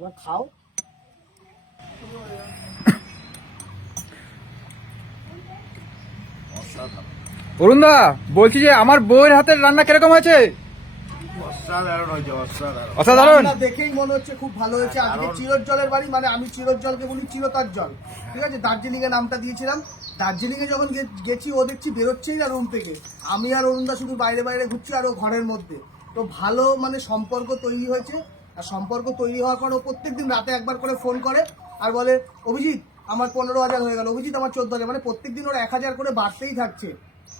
তোমার খাও। অরুণদা, বলছি যে আমার বউয়ের হাতের রান্না কিরকম হয়েছে? অসাধারণ। দেখেই মনে হচ্ছে খুব ভালো হয়েছে। আজকে চিরজ্জলের বাড়ি, মানে আমি চিরজ্জলকে বলি চিরতার জল, ঠিক আছে? দার্জিলিং এ নামটা দিয়েছিলাম। দার্জিলিং এ যখন গেছি, ও দেখছি বেরোচ্ছেই না রুম থেকে। আমি আর অরুণদা শুধু বাইরে বাইরে ঘুরছি, আর ও ঘরের মধ্যে। তো ভালো মানে সম্পর্ক তৈরি হয়েছে। আর সম্পর্ক তৈরি হওয়ার পর ও প্রত্যেকদিন রাতে একবার করে ফোন করে আর বলে, অভিজিৎ আমার 15,000 হয়ে গেল, অভিজিৎ আমার 14,000, মানে প্রত্যেকদিন ওর 1,000 করে বাড়তেই থাকছে।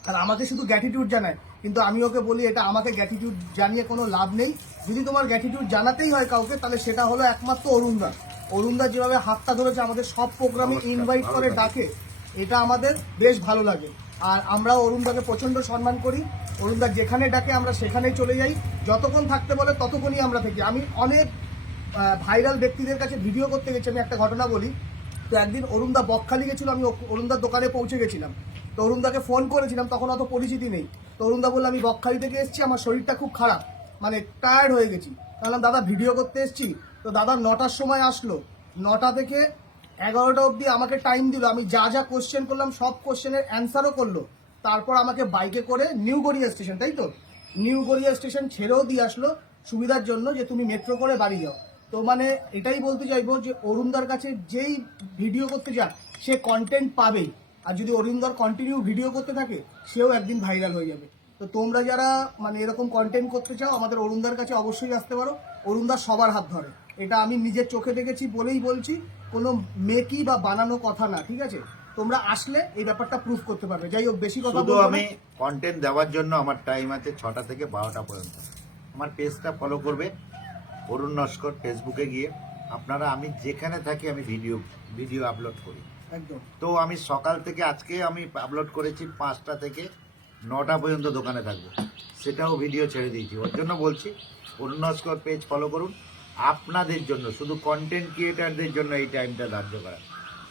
আর আমাকে শুধু গ্র্যাটিটিউড জানায়, কিন্তু আমি ওকে বলি এটা আমাকে গ্র্যাটিটিউড জানিয়ে কোনো লাভ নেই। যদি তোমার গ্র্যাটিটিউড জানাতেই হয় কাউকে, তাহলে সেটা হলো একমাত্র অরুণদা। অরুণদা যেভাবে হাতটা ধরেছে, আমাদের সব প্রোগ্রামে ইনভাইট করে ডাকে, এটা আমাদের বেশ ভালো লাগে। আর আমরা অরুণদাকে প্রচণ্ড সম্মান করি। অরুণদা যেখানে ডাকে আমরা সেখানেই চলে যাই। যতক্ষণ থাকতে বলে ততক্ষণই আমরা থাকি। আমি অনেক ভাইরাল ব্যক্তিদের কাছে ভিডিও করতে গেছি। আমি একটা ঘটনা বলি। তো একদিন অরুণদা বকখালি গেছিল, আমি অরুণদার দোকানে পৌঁছে গেছিলাম। তো অরুণদাকে ফোন করেছিলাম, তখন অত পরিচিতি নেই। তো অরুণদা বললো আমি বকখালি থেকে এসেছি, আমার শরীরটা খুব খারাপ, মানে টায়ার্ড হয়ে গেছি। বললাম দাদা ভিডিও করতে এসেছি। তো দাদা 9টার সময় আসলো, 9টা থেকে 11টা অবধি আমাকে টাইম দিল। আমি যা যা কোশ্চেন করলাম সব কোশ্চেনের অ্যান্সারও করলো। তারপর আমাকে বাইকে করে নিউ গড়িয়া স্টেশন, তাই তো, নিউ গড়িয়া স্টেশন ছেড়েও দিয়ে আসলো সুবিধার জন্য, যে তুমি মেট্রো করে বাড়ি যাও। তো মানে এটাই বলতে চাইবো যে অরুণদার কাছে যেই ভিডিও করতে যাক, সে কন্টেন্ট পাবেই। আর যদি অরুণদার কন্টিনিউ ভিডিও করতে থাকে, সেও একদিন ভাইরাল হয়ে যাবে। তো তোমরা যারা মানে এরকম কন্টেন্ট করতে চাও, আমাদের অরুণদার কাছে অবশ্যই আসতে পারো। অরুণদা সবার হাত ধরে, এটা আমি নিজের চোখে দেখেছি বলেই বলছি, কোনো মেকি বা বানানো কথা না, ঠিক আছে? তোমরা আসলে এই ব্যাপারটা প্রুফ করতে পারবে। যাই হোক, বেশি কথা শুধু বলবো না। আমি কন্টেন্ট দেওয়ার জন্য আমার টাইম আছে 6টা থেকে 12টা পর্যন্ত। আমার পেজটা ফলো করবে, অরুণ নস্কর, ফেসবুকে গিয়ে আপনারা, আমি যেখানে থাকি আমি ভিডিও আপলোড করি একদম। তো আমি সকাল থেকে আজকে আমি আপলোড করেছি 5টা থেকে 9টা পর্যন্ত দোকানে থাকবো, সেটাও ভিডিও ছেড়ে দিয়েছি। ওর জন্য বলছি অরুণ নস্কর পেজ ফলো করুন। আপনাদের জন্য, শুধু কন্টেন্ট ক্রিয়েটারদের জন্য এই টাইমটা ধার্য করা।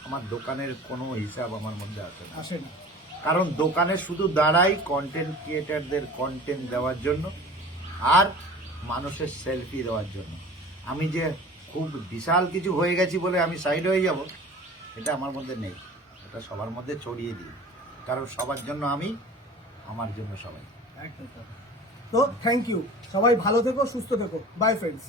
আমার দোকানের কোনো হিসাব আমার মধ্যে আসে না, কারণ দোকানে শুধু দাঁড়াই কন্টেন্ট ক্রিয়েটারদের কন্টেন্ট দেওয়ার জন্য আর মানুষের সেলফি দেওয়ার জন্য। আমি যে খুব বিশাল কিছু হয়ে গেছি বলে আমি সাইড হয়ে যাব, এটা আমার মধ্যে নেই। এটা সবার মধ্যে ছড়িয়ে দিই, কারণ সবার জন্য আমি, আমার জন্য সবাই। তো থ্যাংক ইউ, সবাই ভালো থেকো, সুস্থ থেকো, বাই ফ্রেন্ডস।